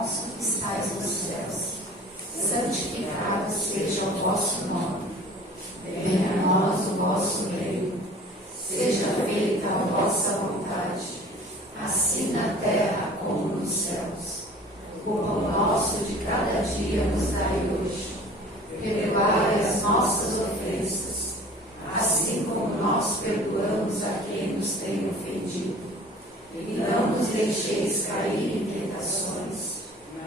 nosso que estais nos céus, santificado seja o vosso nome. Venha a nós o vosso reino. Seja feita a vossa vontade, assim na terra como nos céus. O pão nosso de cada dia nos dai hoje. Perdoai as nossas ofensas, assim como nós perdoamos a quem nos tem ofendido. E não nos deixeis cair em tentações,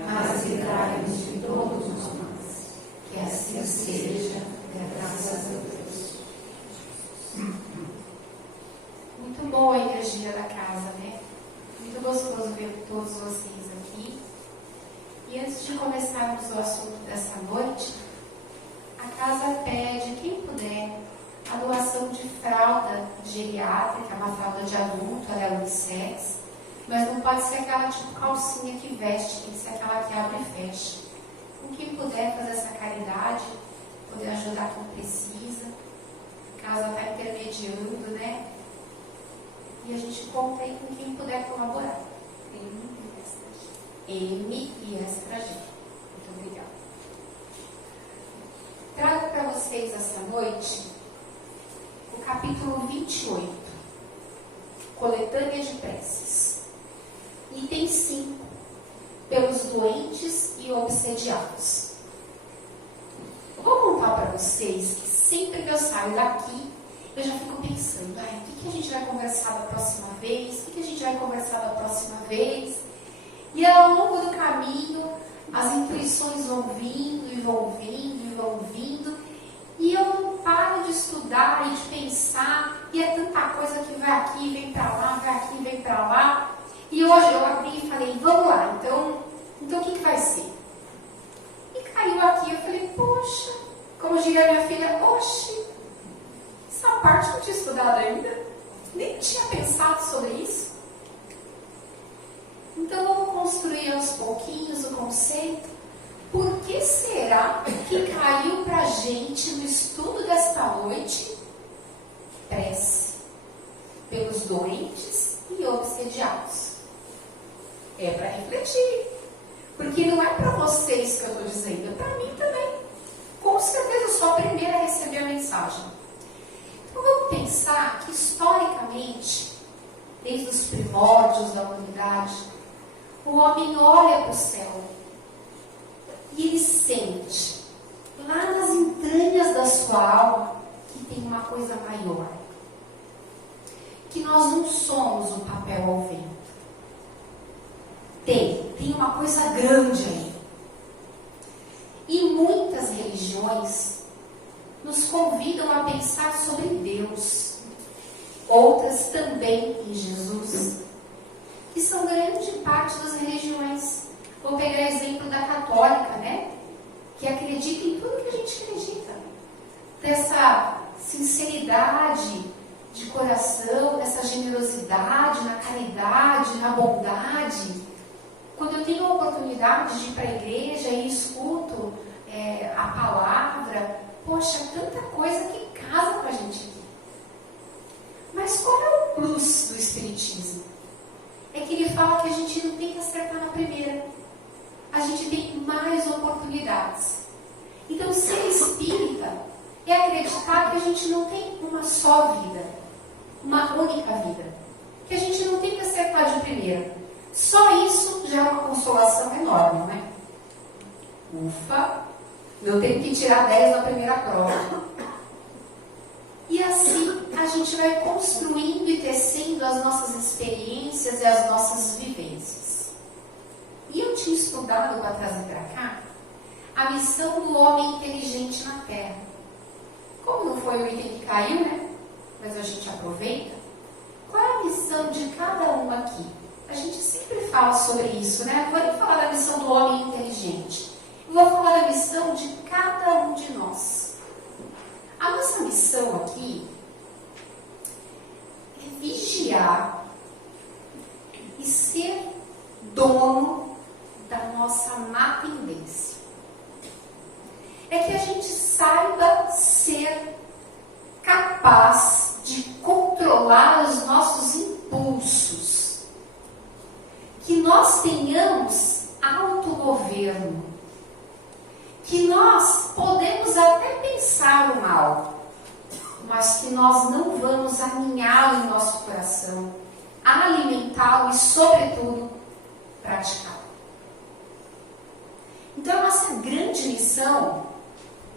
mas livrai-nos de todos os males. Que assim seja, graças a Deus. Muito boa a energia da casa, né? Muito gostoso ver todos vocês aqui. E antes de começarmos o assunto dessa noite, a casa pede, quem puder, a doação de fralda geriátrica, uma fralda de adulto, ela é unissex, mas não pode ser aquela tipo calcinha que veste, tem que ser aquela que abre e fecha. Com quem puder fazer essa caridade, poder ajudar quem precisa, a casa está intermediando, né? E a gente conta aí com quem puder colaborar. M e Extra G. Muito obrigada. Trago para vocês essa noite o capítulo 28, Coletânea de Preces. Item 5, pelos doentes e obsediados. Eu vou contar para vocês que sempre que eu saio daqui, eu já fico pensando, o que a gente vai conversar da próxima vez? O que a gente vai conversar da próxima vez? E ao longo do caminho, as intuições vão vindo e vão vindo e vão vindo. E eu não paro de estudar e de pensar. E é tanta coisa que vai aqui, vem para lá, vai aqui, vem para lá. E hoje eu abri e falei, vamos lá, então o que vai ser? E caiu aqui, eu falei, poxa, como diria minha filha, oxe, essa parte eu não tinha estudado ainda, nem tinha pensado sobre isso. Então vamos construir aos pouquinhos o conceito. Por que será que caiu para a gente no estudo desta noite prece pelos doentes e obsediados? É para refletir, porque não é para vocês que eu estou dizendo, é para mim também. Com certeza eu sou a primeira a receber a mensagem. Então vamos pensar que historicamente, desde os primórdios da humanidade, o homem olha para o céu e ele sente, lá nas entranhas da sua alma, que tem uma coisa maior. Que nós não somos um papel ao vento. Tem uma coisa grande aí. E muitas religiões nos convidam a pensar sobre Deus. Outras também em Jesus, que são grande parte das religiões. Vou pegar exemplo da católica, né? Que acredita em tudo que a gente acredita. Dessa sinceridade de coração, dessa generosidade na caridade, na bondade. Quando eu tenho a oportunidade de ir para a igreja e escuto a palavra, poxa, tanta coisa que casa com a gente aqui. Mas qual é o plus do Espiritismo? É que ele fala que a gente não tem que acertar na primeira. A gente tem mais oportunidades. Então, ser espírita é acreditar que a gente não tem uma só vida, uma única vida. Que a gente não tem que acertar de primeira. Só isso já é uma consolação enorme, né? Ufa, eu tenho que tirar 10 na primeira prova. E assim a gente vai construindo e tecendo as nossas experiências e as nossas vivências. E eu tinha estudado para trazer para cá a missão do homem inteligente na Terra. Como não foi o item que caiu, né? Mas a gente aproveita. Qual é a missão de cada um aqui? A gente sempre fala sobre isso, né? Não vou nem falar da missão do homem inteligente. Eu vou falar da missão de cada um de nós. A nossa missão aqui é vigiar e ser dono da nossa má tendência. É que a gente saiba ser capaz de controlar os nossos impulsos. Que nós tenhamos governo, que nós podemos até pensar o mal, mas que nós não vamos aninhá-lo em nosso coração, alimentá-lo e, sobretudo, praticá-lo. Então, a nossa grande missão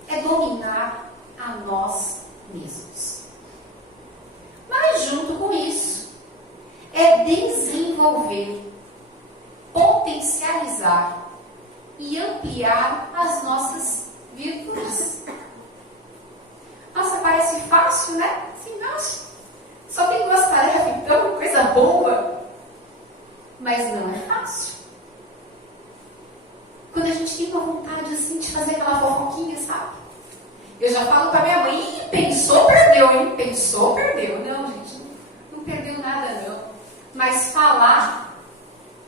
é dominar a nós mesmos. Mas, junto com isso, é desenvolver, potencializar e ampliar as nossas virtudes. Nossa, parece fácil, né? Sim, nossa, só tem 2 tarefas, então, coisa boa. Mas não é fácil. Quando a gente tem uma vontade assim de fazer aquela fofoquinha, sabe? Eu já falo pra minha mãe, Ih, pensou, perdeu, hein? Pensou, perdeu. Não, gente, não perdeu nada, não. Mas falar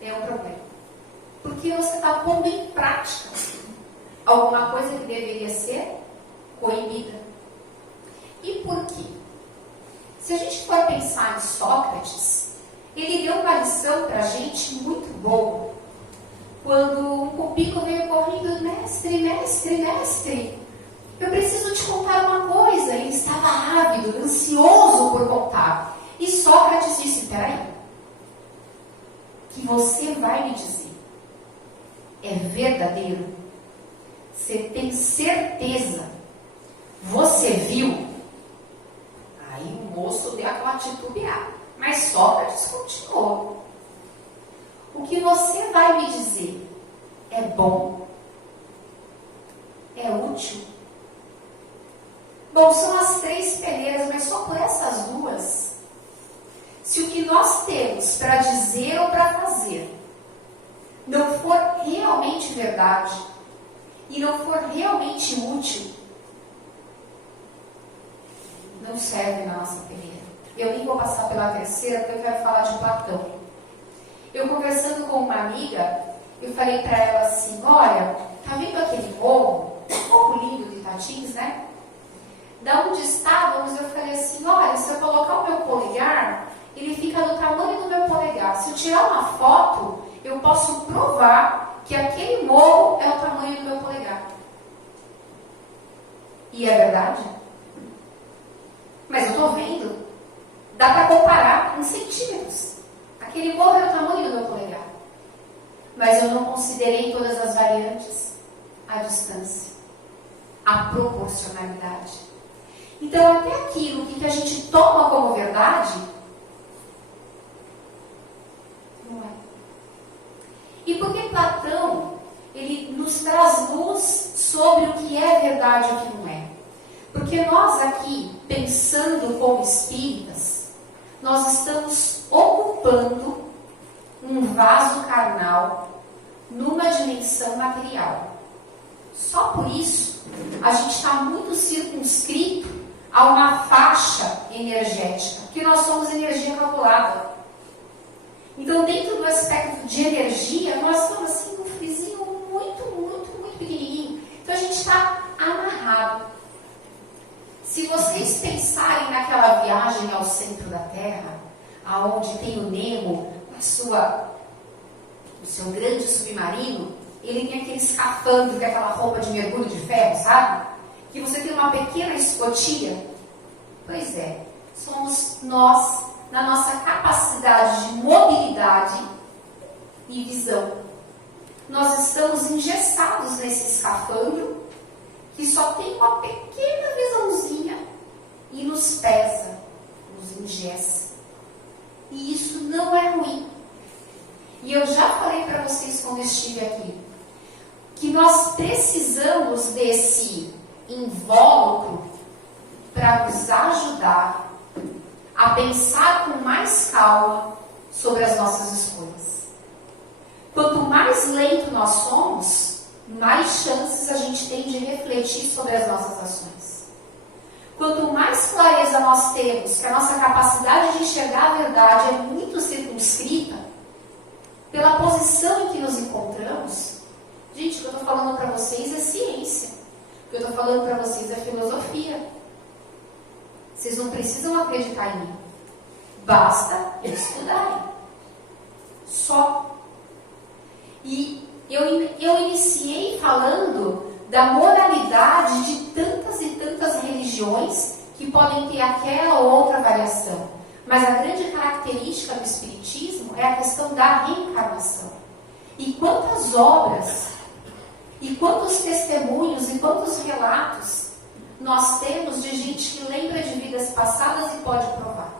é um problema. Porque você está pondo em prática alguma coisa que deveria ser coibida. E por quê? Se a gente for pensar em Sócrates, ele deu uma lição para a gente muito boa. Quando um cupículo veio correndo, mestre, mestre, mestre, eu preciso te contar uma coisa. Ele estava ávido, ansioso por contar. E Sócrates disse, peraí, que você vai me dizer é verdadeiro? Você tem certeza? Você viu? Aí o moço deu aquela titubeada. Mas Sócrates continuou. O que você vai me dizer é bom? É útil? Bom, são as 3 peneiras, mas só por essas 2. Se o que nós temos para dizer ou para fazer não for realmente verdade e não for realmente útil, não serve na nossa peneira. Eu nem vou passar pela 3ª, porque eu quero falar de Platão. Eu conversando com uma amiga, eu falei para ela assim, olha, tá vendo aquele morro lindo de Itatins, né? Da onde estávamos, eu falei assim, olha, se eu colocar o meu polegar, ele fica do tamanho do meu polegar. Se eu tirar uma foto, eu posso provar que aquele morro é o tamanho do meu polegar. E é verdade? Mas eu estou vendo. Dá para comparar em centímetros. Aquele morro é o tamanho do meu polegar. Mas eu não considerei todas as variantes, a distância, a proporcionalidade. Então, até aquilo que a gente toma como verdade, não é. E por que Platão, ele nos traz luz sobre o que é verdade e o que não é? Porque nós aqui, pensando como espíritas, nós estamos ocupando um vaso carnal numa dimensão material. Só por isso, a gente está muito circunscrito a uma faixa energética, porque nós somos energia calculada. Então, dentro do aspecto de energia, nós estamos assim num frisinho muito pequenininho. Então, a gente está amarrado. Se vocês pensarem naquela viagem ao centro da Terra, aonde tem o Nemo, o seu grande submarino, ele tem aquele escafandro, que é aquela roupa de mergulho de ferro, sabe? Que você tem uma pequena escotilha. Pois é, somos nós, na nossa capacidade de mobilidade e visão. Nós estamos engessados nesse escafandro, que só tem uma pequena visãozinha e nos pesa, nos engessa. E isso não é ruim. E eu já falei para vocês quando estive aqui, que nós precisamos desse invólucro para nos ajudar a pensar com mais calma sobre as nossas escolhas. Quanto mais lento nós somos, mais chances a gente tem de refletir sobre as nossas ações. Quanto mais clareza nós temos, que a nossa capacidade de enxergar a verdade é muito circunscrita pela posição em que nos encontramos. Gente, o que eu estou falando para vocês é ciência. O que eu estou falando para vocês é filosofia. Vocês não precisam acreditar em mim. Basta estudarem. Só. E Eu iniciei falando da moralidade de tantas e tantas religiões que podem ter aquela ou outra variação. Mas a grande característica do Espiritismo é a questão da reencarnação. E quantas obras, e quantos testemunhos, e quantos relatos nós temos de gente que lembra de vidas passadas e pode provar.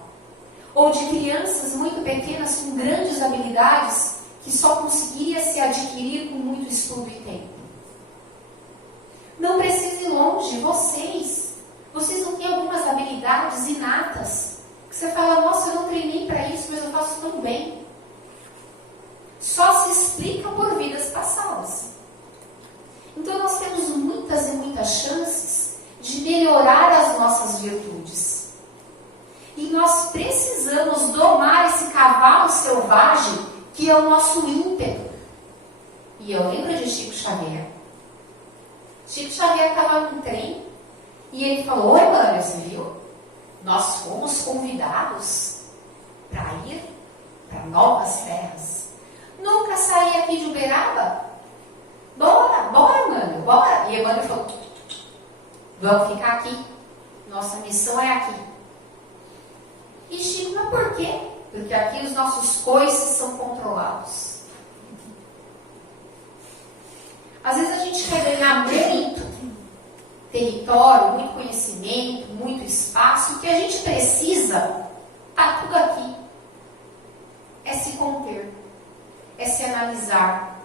Ou de crianças muito pequenas com grandes habilidades que só conseguiria se adquirir com muito estudo e tempo. Não precisa ir longe, vocês não têm algumas habilidades inatas, que você fala, nossa, eu não treinei para isso, mas eu faço tão bem. Só se explica por vidas passadas. Então nós temos muitas e muitas chances de melhorar as nossas virtudes. E nós precisamos domar esse cavalo selvagem que é o nosso ímpeto. E eu lembro de Chico Xavier. Chico Xavier estava num trem e ele falou, oi, Mânia, você viu? Nós fomos convidados para ir para novas terras. Nunca saí aqui de Uberaba? Bora, Mânia, bora. E a Mânia falou, vamos ficar aqui. Nossa missão é aqui. E Chico, mas por quê? Porque aqui os nossos coices são controlados. Às vezes a gente quer ganhar muito território, muito conhecimento, muito espaço. O que a gente precisa, está tudo aqui. É se conter, é se analisar.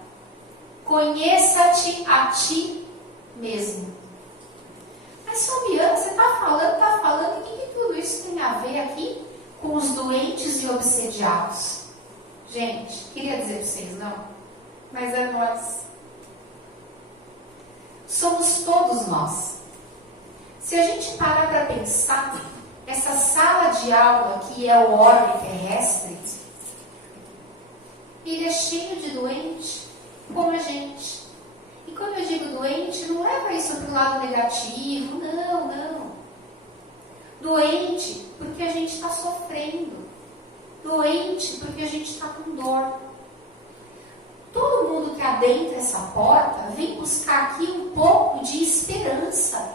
Conheça-te a ti mesmo. Mas, Fabiana, você está falando, o que tudo isso tem a ver aqui com os doentes e obsediados? Gente, queria dizer para vocês, não, mas é nós. Somos todos nós. Se a gente parar para pensar, essa sala de aula que é o orbe terrestre, ele é cheio de doente, como a gente. E quando eu digo doente, não leva isso para o lado negativo, não. Doente porque a gente está sofrendo. Doente porque a gente está com dor. Todo mundo que adentra essa porta vem buscar aqui um pouco de esperança,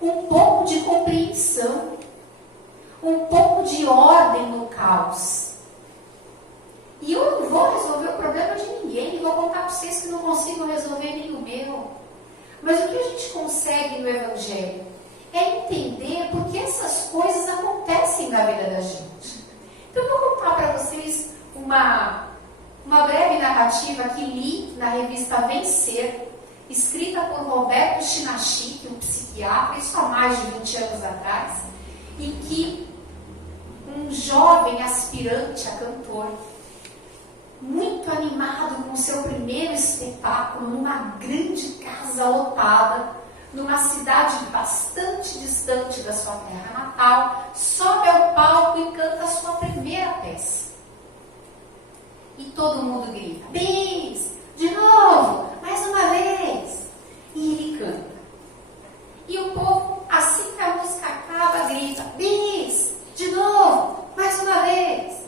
um pouco de compreensão, um pouco de ordem no caos. E eu não vou resolver o problema de ninguém, e vou contar para vocês que não consigo resolver nem o meu. Mas o que a gente consegue no Evangelho é entender por que essas coisas acontecem na vida da gente. Então eu vou contar para vocês uma breve narrativa que li na revista Vencer, escrita por Roberto Chinachique, um psiquiatra, isso há mais de 20 anos atrás, em que um jovem aspirante a cantor, muito animado com o seu primeiro espetáculo, numa grande casa lotada, numa cidade bastante distante da sua terra natal, sobe ao palco e canta a sua primeira peça. E todo mundo grita, bis, de novo, mais uma vez. E ele canta. E o povo, assim que a música acaba, grita, bis, de novo, mais uma vez.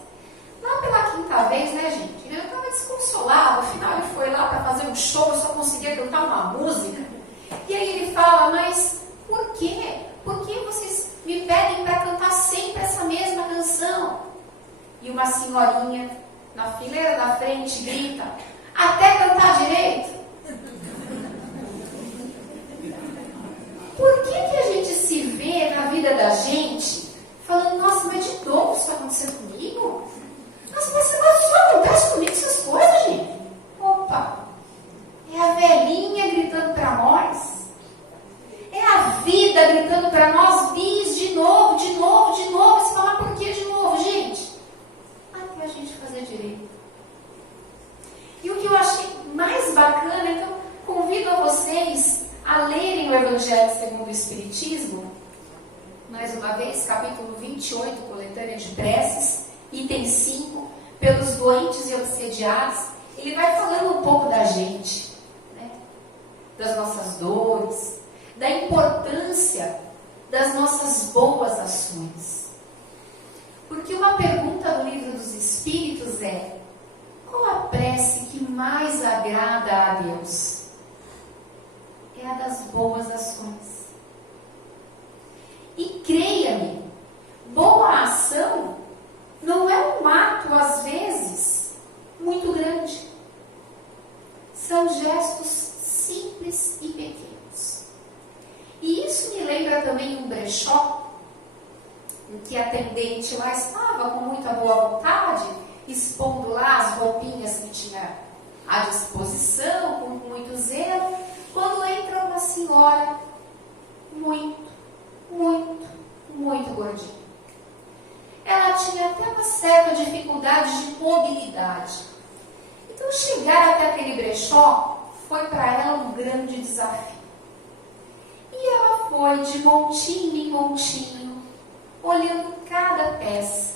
Lá pela quinta vez, né, gente? Ele estava desconsolado, afinal ele foi lá para fazer um show e só conseguia cantar uma música. E aí ele fala, mas por quê? Por que vocês me pedem para cantar sempre essa mesma canção? E uma senhorinha na fileira da frente grita, até cantar direito. Por que a gente se vê na vida da gente falando, nossa, mas de novo isso está acontecendo comigo? Nossa, mas só acontece comigo essas coisas, gente? Opa, é a velhinha gritando para nós. É a vida gritando para nós, bis, de novo. Você fala, por que de novo, gente? Até a gente fazer direito. E o que eu achei mais bacana, então, convido a vocês a lerem o Evangelho segundo o Espiritismo, mais uma vez, capítulo 28, coletânea de preces, item 5, pelos doentes e obsediados. Ele vai falando um pouco da gente, né? Das nossas dores, da importância das nossas boas ações. Porque uma pergunta do Livro dos Espíritos é, qual a prece que mais agrada a Deus? É a das boas ações. E creia-me, boa ação não é um ato, às vezes, muito grande. São gestos simples e pequenos. E isso me lembra também um brechó, em que a atendente lá estava com muita boa vontade, expondo lá as roupinhas que tinha à disposição, com muito zelo, quando entra uma senhora muito gordinha. Ela tinha até uma certa dificuldade de mobilidade. Então chegar até aquele brechó foi para ela um grande desafio. E ela foi de montinho em montinho, olhando cada peça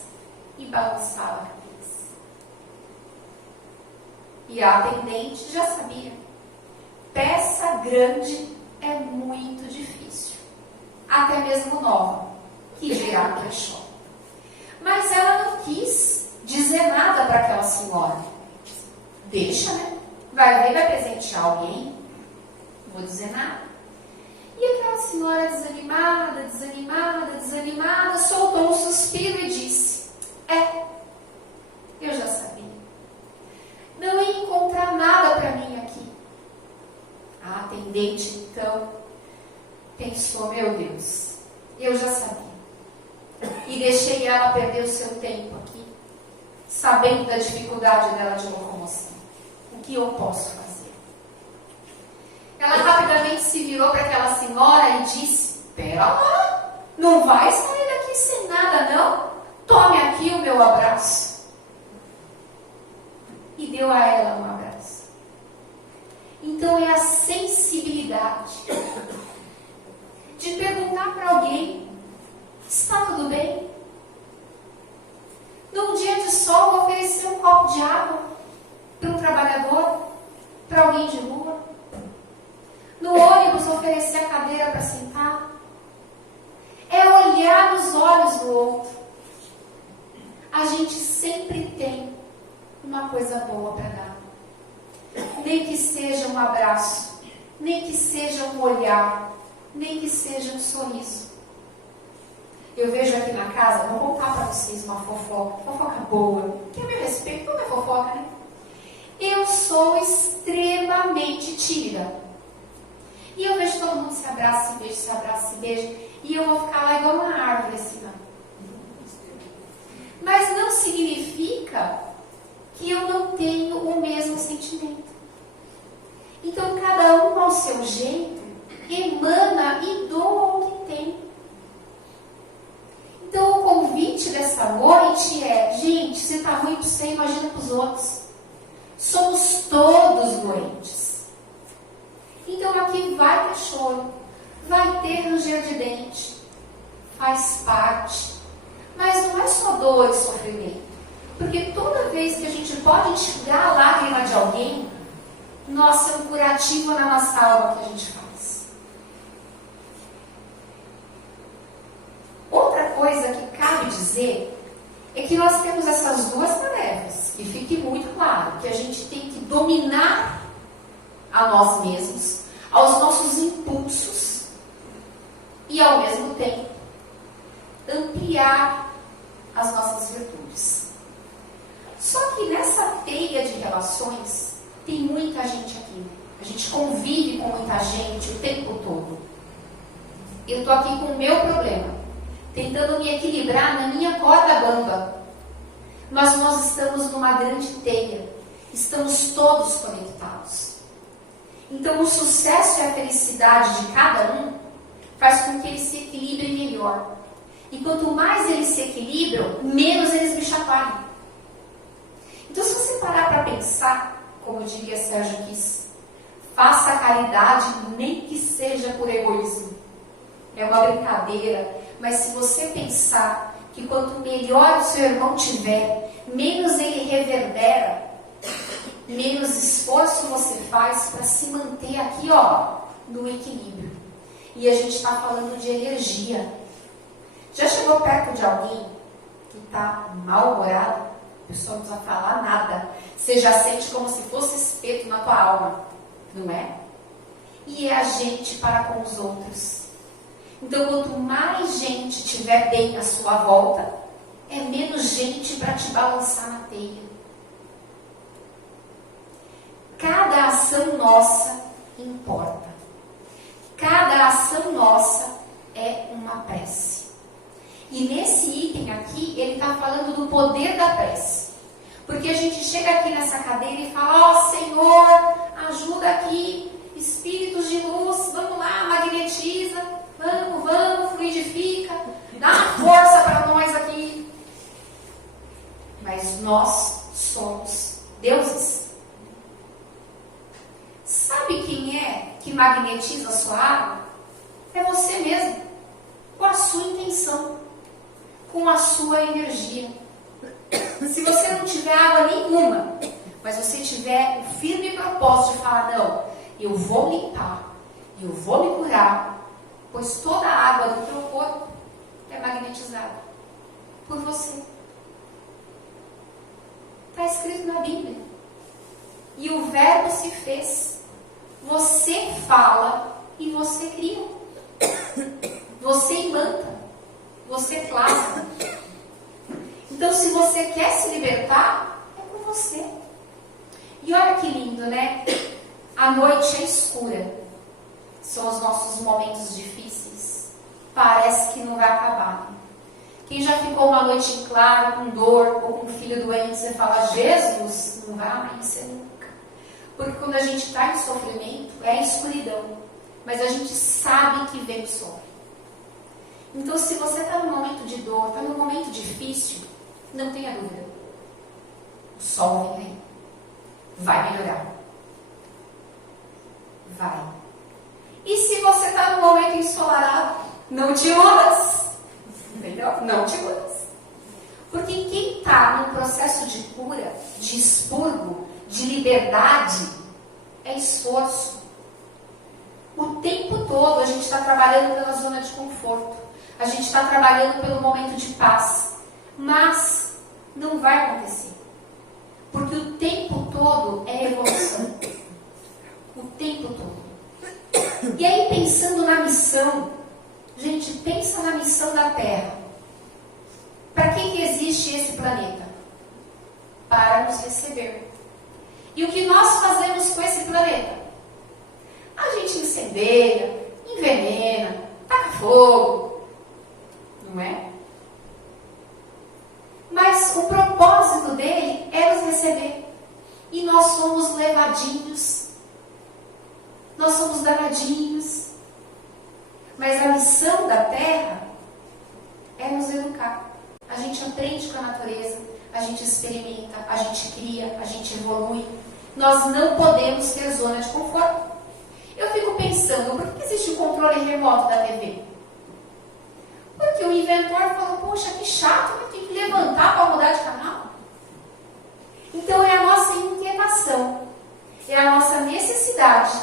e balançava a cabeça. E a atendente já sabia. Peça grande é muito difícil. Até mesmo nova, que dirá brechó. Mas ela não quis dizer nada para aquela senhora. Deixa, né? Vai ver, vai presentear alguém. Não vou dizer nada. E aquela senhora desanimada, soltou um suspiro e disse: eu já sabia. Não ia encontrar nada para mim aqui. A atendente, então, pensou: meu Deus, eu já sabia. E deixei ela perder o seu tempo aqui, sabendo da dificuldade dela de locomoção. O que eu posso fazer? Ela rapidamente se virou para aquela senhora e disse: pera lá, não vai sair daqui sem nada, não? Tome aqui o meu abraço. E deu a ela um abraço. Então é a sensibilidade de perguntar para alguém: está tudo bem? Num dia de sol, oferecer um copo de água para um trabalhador, para alguém de rua. No ônibus, oferecer a cadeira para sentar. É olhar nos olhos do outro. A gente sempre tem uma coisa boa para dar. Nem que seja um abraço, nem que seja um olhar, nem que seja um sorriso. Eu vejo aqui na casa, vou contar para vocês uma fofoca boa, que é meu respeito, não é fofoca, né? Eu sou extremamente tímida. E eu vejo todo mundo se abraça e beija, e eu vou ficar lá igual uma árvore assim, não. Mas não significa que eu não tenho o mesmo sentimento. Então, cada um ao seu jeito, emana e doa o que tem. Então, o convite dessa noite é: gente, se está ruim para você, imagina para os outros. Somos todos doentes. Então, aqui vai ter choro, vai ter ranger de dente, faz parte. Mas não é só dor e sofrimento. Porque toda vez que a gente pode enxugar a lágrima de alguém, nossa, é um curativo na nossa alma que a gente faz. Outra coisa que cabe dizer é que nós temos essas duas tarefas. E fique muito claro que a gente tem que dominar a nós mesmos, aos nossos impulsos, e ao mesmo tempo ampliar as nossas virtudes. Só que nessa teia de relações tem muita gente aqui. A gente convive com muita gente o tempo todo. Eu estou aqui com o meu problema, tentando me equilibrar na minha corda bamba. Mas nós estamos numa grande teia. Estamos todos conectados. Então o sucesso e a felicidade de cada um faz com que eles se equilibrem melhor. E quanto mais eles se equilibram, menos eles me chacoalham. Então, se você parar para pensar, como diria Sérgio Kiss, faça a caridade nem que seja por egoísmo. É uma brincadeira, mas se você pensar que quanto melhor o seu irmão tiver, menos ele reverbera, menos esforço você faz para se manter aqui, ó, no equilíbrio. E a gente está falando de energia. Já chegou perto de alguém que está mal-humorado? A pessoa não precisa falar nada. Você já sente como se fosse espeto na tua alma, não é? E é a gente para com os outros. Então, quanto mais gente tiver bem à sua volta, é menos gente para te balançar na teia. Cada ação nossa importa. Cada ação nossa é uma prece. E nesse item aqui, ele está falando do poder da prece. Porque a gente chega aqui nessa cadeira e fala, ó Senhor, ajuda aqui, espíritos de luz, vamos lá, magnetiza, vamos, fluidifica, dá uma força para nós aqui. Mas nós somos deuses. Sabe quem é que magnetiza a sua água? É você mesmo, com a sua intenção, com a sua energia. Se você não tiver água nenhuma, mas você tiver o firme propósito de falar, não, eu vou limpar, eu vou me curar, pois toda a água do teu corpo é magnetizada por você. Está escrito na Bíblia. E o verbo se fez. Você fala e você cria. Você imanta. Você plasma. Então, se você quer se libertar, é com você. E olha que lindo, né? A noite é escura. São os nossos momentos difíceis. Parece que não vai acabar. Quem já ficou uma noite em claro, com dor, ou com um filho doente, você fala, Jesus, não vai amanhecer nunca. Porque quando a gente está em sofrimento, é a escuridão. Mas a gente sabe que vem o sol. Então, se você está num momento de dor, está num momento difícil, não tenha dúvida. O sol vem aí. Vai melhorar. Vai. E se você está num momento ensolarado, não te iludas. Entendeu? Não te iludas. Porque quem está num processo de cura, de expurgo, de liberdade, é esforço. O tempo todo a gente está trabalhando pela zona de conforto. A gente está trabalhando pelo momento de paz. Mas não vai acontecer. Porque o tempo todo é evolução. O tempo todo. E aí, pensando na missão, gente, pensa na missão da Terra. Para que existe esse planeta? Para nos receber. E o que nós fazemos com esse planeta? A gente incendeia, envenena, taca fogo. Não é? Mas o propósito dele é nos receber. E nós somos levadinhos. Nós somos danadinhos. Mas a missão da Terra é nos educar. A gente aprende com a natureza, a gente experimenta, a gente cria, a gente evolui. Nós não podemos ter zona de conforto. Eu fico pensando, por que existe o controle remoto da TV? Porque o inventor falou, poxa, que chato, eu tenho que levantar para mudar de canal. Então é a nossa inquietação, é a nossa necessidade,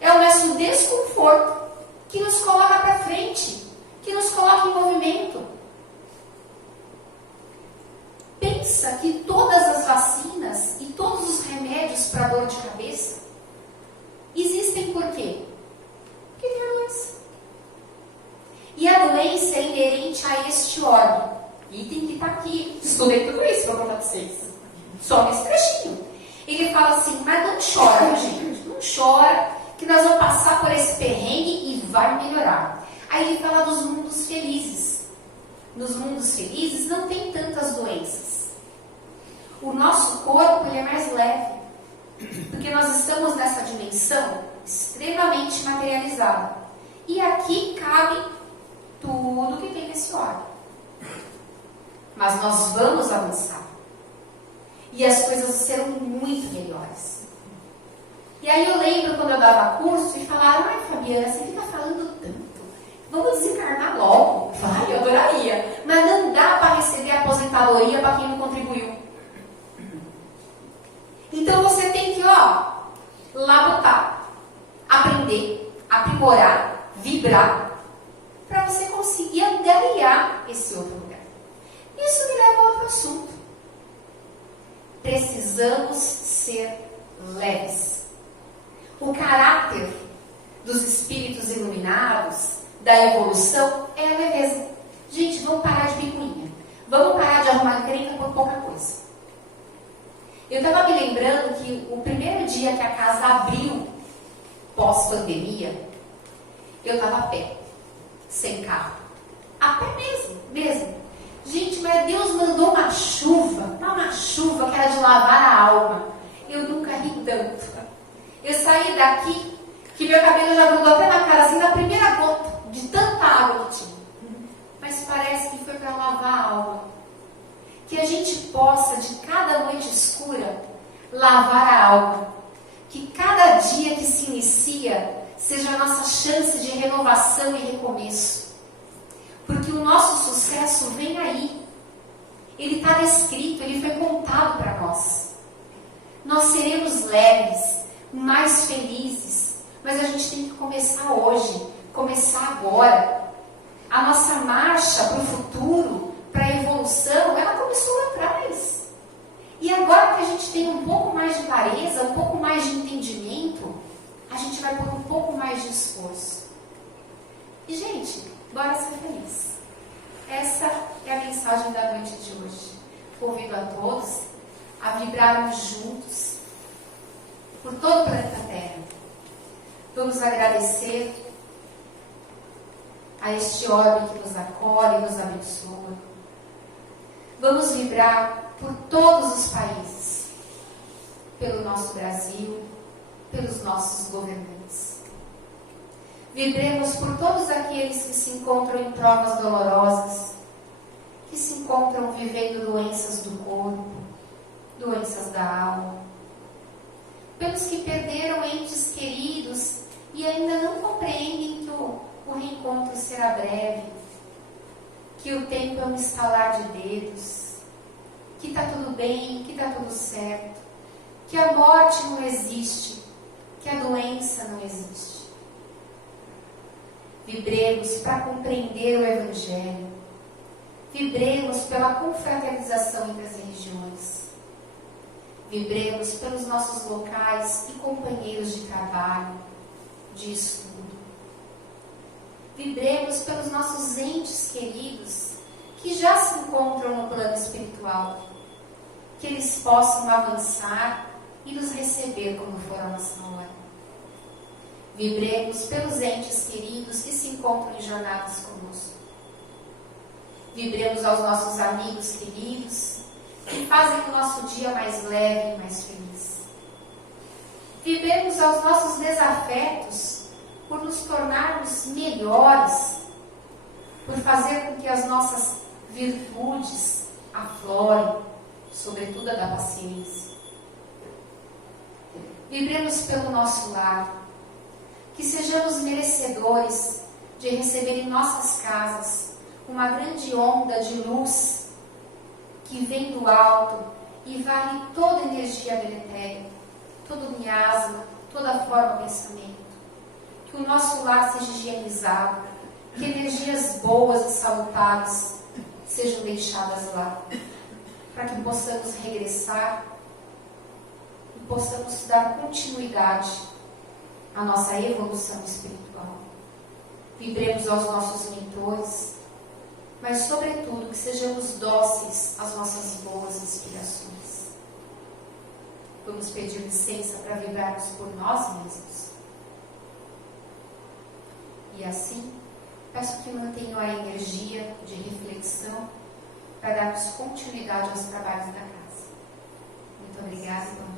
é o nosso desconforto que nos coloca para frente, que nos coloca em movimento. Pensa que todas as vacinas e todos os remédios para dor de cabeça existem por quê? Porque tem a doença. E a doença é inerente a este órgão. Item que está aqui. Estudei tudo isso para contar para vocês. Só nesse trechinho. Ele fala assim, mas não chora, gente. Não chora, que nós vamos passar por esse perrengue e vai melhorar. Aí ele fala dos mundos felizes. Nos mundos felizes não tem tantas doenças. O nosso corpo ele é mais leve. Porque nós estamos nessa dimensão extremamente materializada. E aqui cabe tudo que tem nesse órgão. Mas nós vamos avançar. E as coisas serão muito melhores. E aí eu lembro quando eu dava curso e falaram, ai Fabiana, você fica falando tanto. Vamos desencarnar logo. Vai, eu adoraria. Mas não dá para receber aposentadoria para quem não contribuiu. Então você tem que, labutar, aprender, aprimorar, vibrar, para você conseguir angariar esse outro lugar. Isso me leva a outro assunto. precisamos ser leves. O caráter dos espíritos iluminados, da evolução, é a leveza. Gente, vamos parar de picuinha. Vamos parar de arrumar encrenca por pouca coisa. Eu estava me lembrando que o primeiro dia que a casa abriu, pós-pandemia, eu estava a pé, sem carro. A pé mesmo. Gente, mas Deus mandou uma chuva que era de lavar a alma. Eu nunca ri tanto. Eu saí daqui, que meu cabelo já grudou até na cara, assim, na primeira gota, de tanta água que tinha. Mas parece que foi para lavar a alma. Que a gente possa, de cada noite escura, lavar a alma. Que cada dia que se inicia seja a nossa chance de renovação e recomeço. Porque o nosso sucesso vem aí. Ele está descrito, ele foi contado para nós. Nós seremos leves, mais felizes, mas a gente tem que começar hoje, começar agora. A nossa marcha para o futuro, para a evolução, ela começou lá atrás. E agora que a gente tem um pouco mais de clareza, um pouco mais de entendimento, a gente vai pôr um pouco mais de esforço. E, gente, bora ser feliz. Essa é a mensagem da noite de hoje. Convido a todos a vibrarmos juntos por todo o planeta Terra. Vamos agradecer a este orbe que nos acolhe e nos abençoa. Vamos vibrar por todos os países, pelo nosso Brasil, pelos nossos governantes. Vibremos por todos aqueles que se encontram em provas dolorosas, que se encontram vivendo doenças do corpo, doenças da alma. Pelos que perderam entes queridos e ainda não compreendem que o reencontro será breve, que o tempo é um estalar de dedos, que está tudo bem, que está tudo certo, que a morte não existe, que a doença não existe. Vibremos para compreender o Evangelho. Vibremos pela confraternização entre as religiões. Vibremos pelos nossos locais e companheiros de trabalho, de estudo. Vibremos pelos nossos entes queridos que já se encontram no plano espiritual. Que eles possam avançar e nos receber como for a nossa hora. Vibremos pelos entes queridos que se encontram em jornadas conosco. Vibremos aos nossos amigos queridos que fazem o nosso dia mais leve e mais feliz. Vibremos aos nossos desafetos por nos tornarmos melhores, por fazer com que as nossas virtudes aflorem, sobretudo a da paciência. Vibremos pelo nosso lar, que sejamos merecedores de receber em nossas casas uma grande onda de luz que vem do alto e varre toda energia deletéria, todo miasma, toda forma de pensamento. Que o nosso lar seja higienizado, que energias boas e salutares sejam deixadas lá, para que possamos regressar e possamos dar continuidade à nossa evolução espiritual. Vibremos aos nossos mentores, mas sobretudo que sejamos dóceis às nossas boas inspirações. Vamos pedir licença para vibrarmos por nós mesmos. E assim, peço que mantenham a energia de reflexão para darmos continuidade aos trabalhos da casa. Muito obrigada.